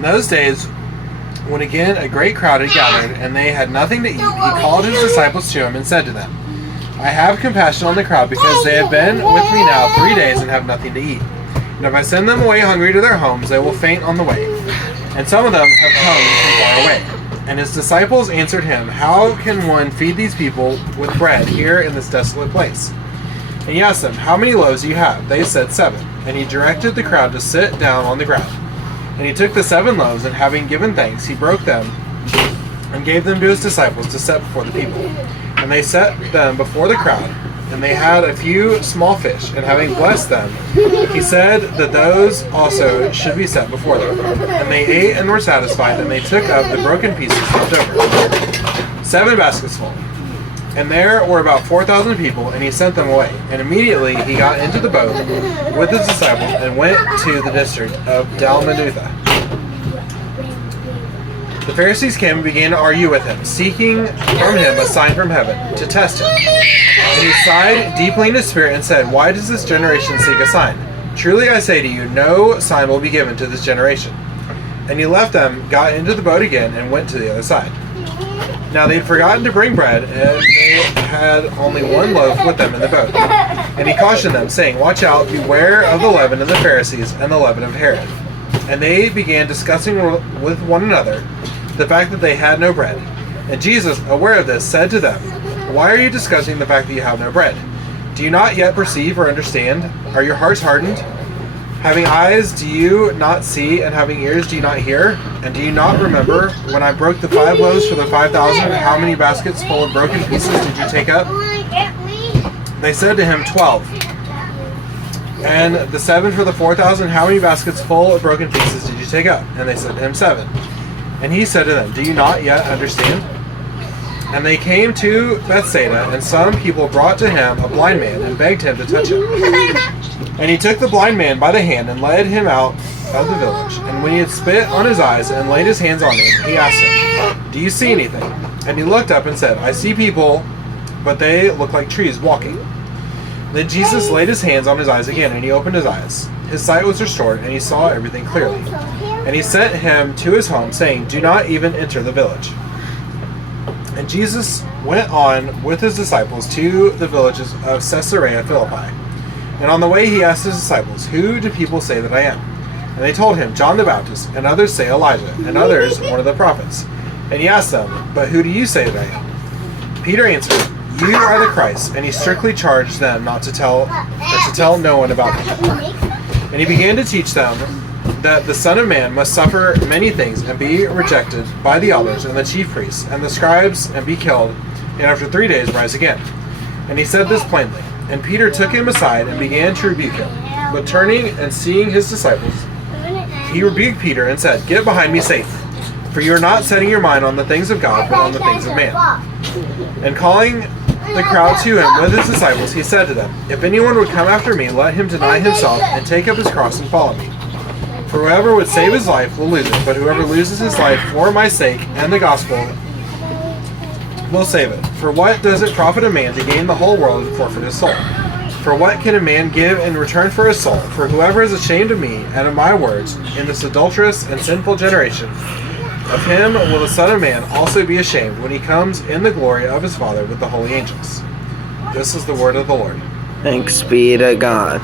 In those days, when again a great crowd had gathered, and they had nothing to eat, he called his disciples to him and said to them, I have compassion on the crowd, because they have been with me now 3 days and have nothing to eat. And if I send them away hungry to their homes, they will faint on the way. And some of them have come from far away. And his disciples answered him, How can one feed these people with bread here in this desolate place? And he asked them, How many loaves do you have? They said 7. And he directed the crowd to sit down on the ground. And he took the 7 loaves, and having given thanks, he broke them and gave them to his disciples to set before the people. And they set them before the crowd, and they had a few small fish, and having blessed them, he said that those also should be set before them. And they ate and were satisfied, and they took up the broken pieces left over, 7 baskets full. And there were about 4,000 people, and he sent them away. And immediately he got into the boat with his disciples, and went to the district of Dalmanutha. The Pharisees came and began to argue with him, seeking from him a sign from heaven, to test him. And he sighed deeply in his spirit and said, Why does this generation seek a sign? Truly I say to you, no sign will be given to this generation. And he left them, got into the boat again, and went to the other side. Now they had forgotten to bring bread, and they had only 1 loaf with them in the boat. And he cautioned them, saying, Watch out, beware of the leaven of the Pharisees and the leaven of Herod. And they began discussing with one another the fact that they had no bread. And Jesus, aware of this, said to them, Why are you discussing the fact that you have no bread? Do you not yet perceive or understand? Are your hearts hardened? Having eyes, do you not see? And having ears, do you not hear? And do you not remember when I broke the 5 loaves for the 5,000? How many baskets full of broken pieces did you take up? They said to him, 12. And the 7 for the 4,000? How many baskets full of broken pieces did you take up? And they said to him, 7. And he said to them, Do you not yet understand? And they came to Bethsaida, and some people brought to him a blind man, and begged him to touch him. And he took the blind man by the hand, and led him out of the village. And when he had spit on his eyes, and laid his hands on him, he asked him, Do you see anything? And he looked up and said, I see people, but they look like trees walking. Then Jesus laid his hands on his eyes again, and he opened his eyes. His sight was restored, and he saw everything clearly. And he sent him to his home, saying, Do not even enter the village. And Jesus went on with his disciples to the villages of Caesarea Philippi. And on the way he asked his disciples, Who do people say that I am? And they told him, John the Baptist, and others say Elijah, and others one of the prophets. And he asked them, But who do you say that I am? Peter answered, You are the Christ. And he strictly charged them not to tell no one about him. And he began to teach them that the Son of Man must suffer many things, and be rejected by the elders and the chief priests and the scribes, and be killed, and after 3 days rise again. And he said this plainly. And Peter took him aside and began to rebuke him. But turning and seeing his disciples, he rebuked Peter and said, Get behind me, Satan, for you are not setting your mind on the things of God, but on the things of man. And calling the crowd to him with his disciples, he said to them, If anyone would come after me, let him deny himself and take up his cross and follow me. For whoever would save his life will lose it, but whoever loses his life for my sake and the gospel will save it. For what does it profit a man to gain the whole world and forfeit his soul? For what can a man give in return for his soul? For whoever is ashamed of me and of my words in this adulterous and sinful generation, of him will the Son of Man also be ashamed when he comes in the glory of his Father with the holy angels. This is the word of the Lord. Thanks be to God.